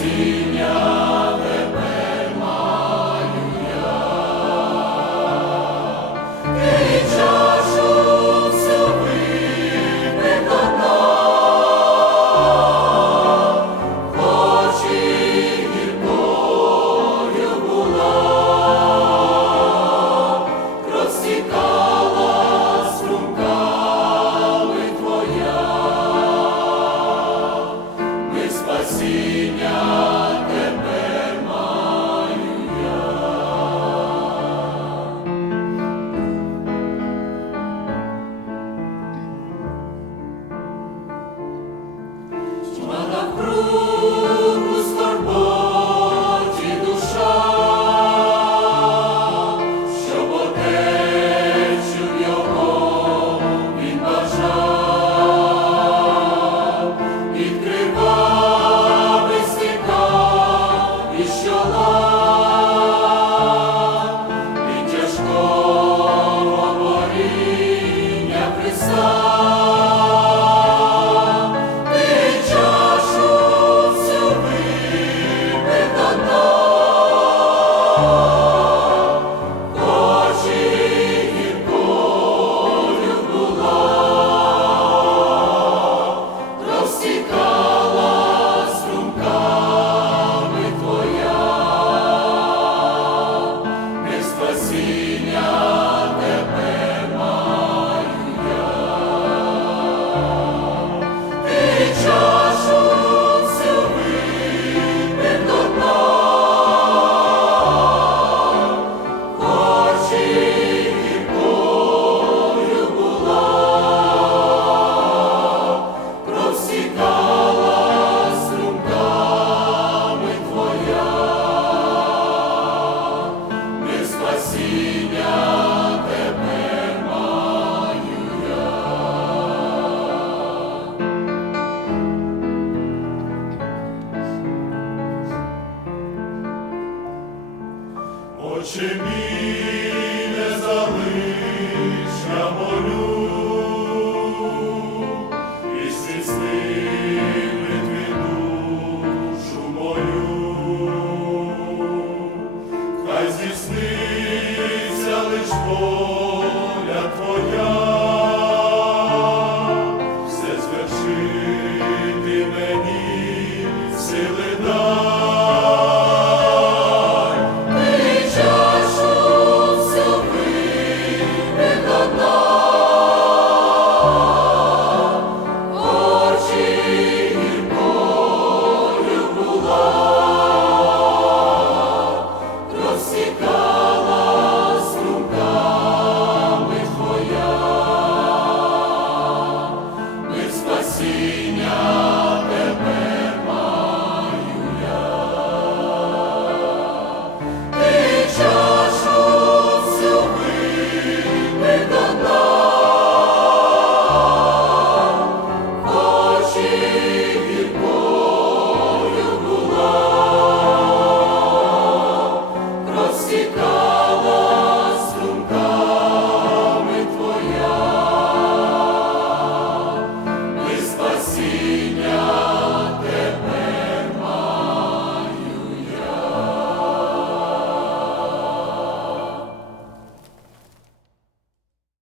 see. Oče mi, Keep.